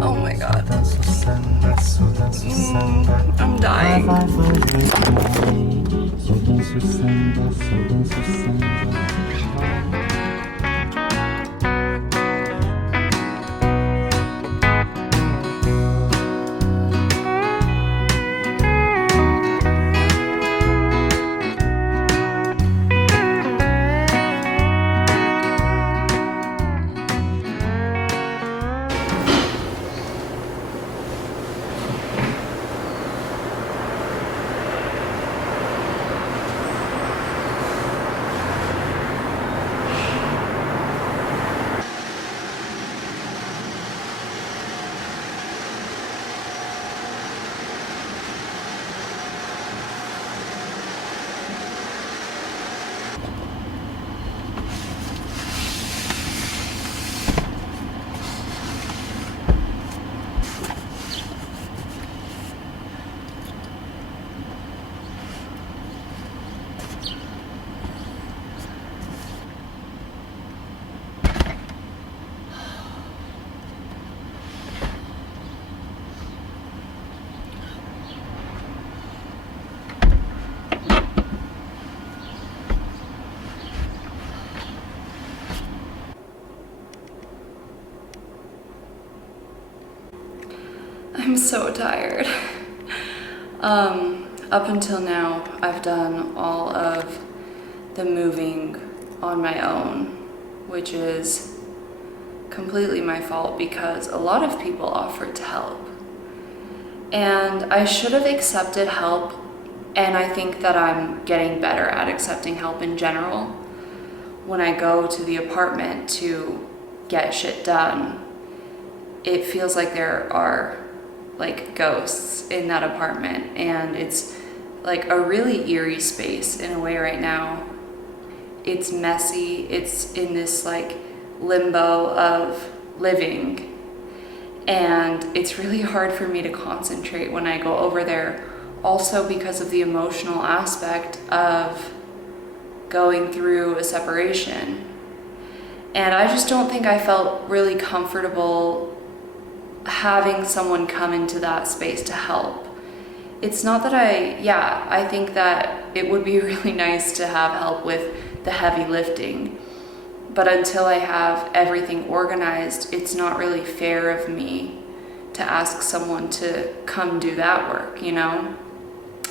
Oh my god. I'm dying. I'm so tired. Up until now, I've done all of the moving on my own, which is completely my fault because a lot of people offered to help. And I should have accepted help, and I think that I'm getting better at accepting help in general. When I go to the apartment to get shit done, it feels like there are like ghosts in that apartment, and it's like a really eerie space in a way right now. It's messy, it's in this like limbo of living, and it's really hard for me to concentrate when I go over there, also because of the emotional aspect of going through a separation. And I just don't think I felt really comfortable having someone come into that space to help. It's not that I think that it would be really nice to have help with the heavy lifting, but until I have everything organized, it's not really fair of me to ask someone to come do that work, you know?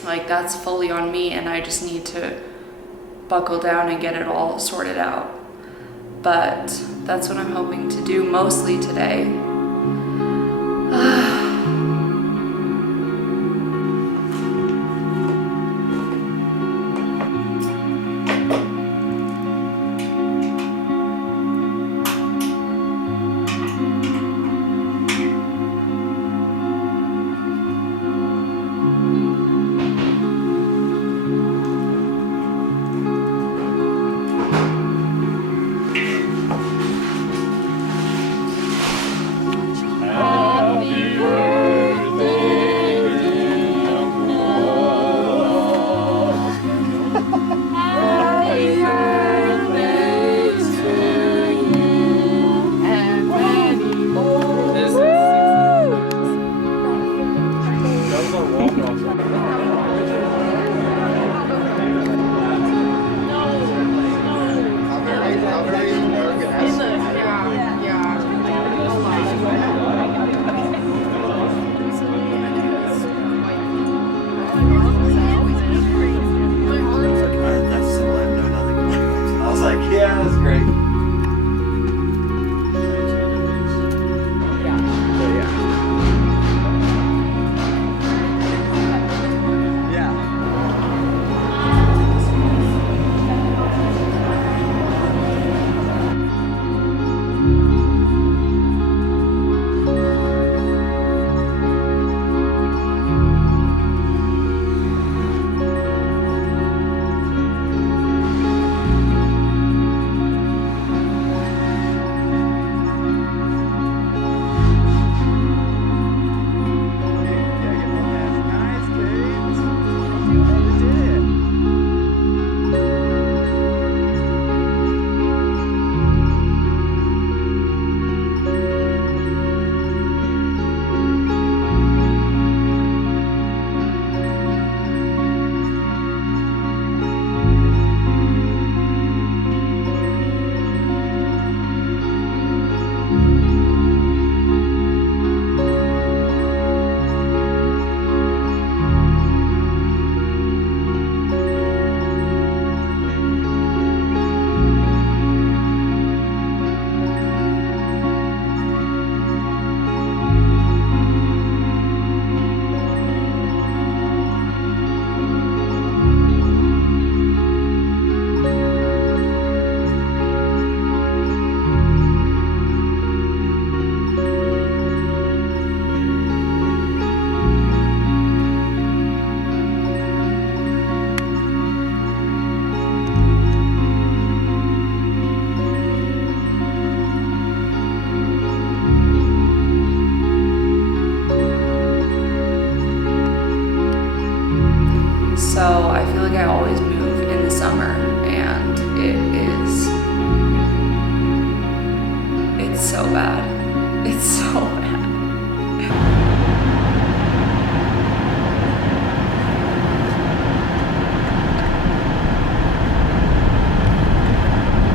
Like, that's fully on me, and I just need to buckle down and get it all sorted out. But that's what I'm hoping to do mostly today. So I feel like I always move in the summer, and it's so bad. It's so bad.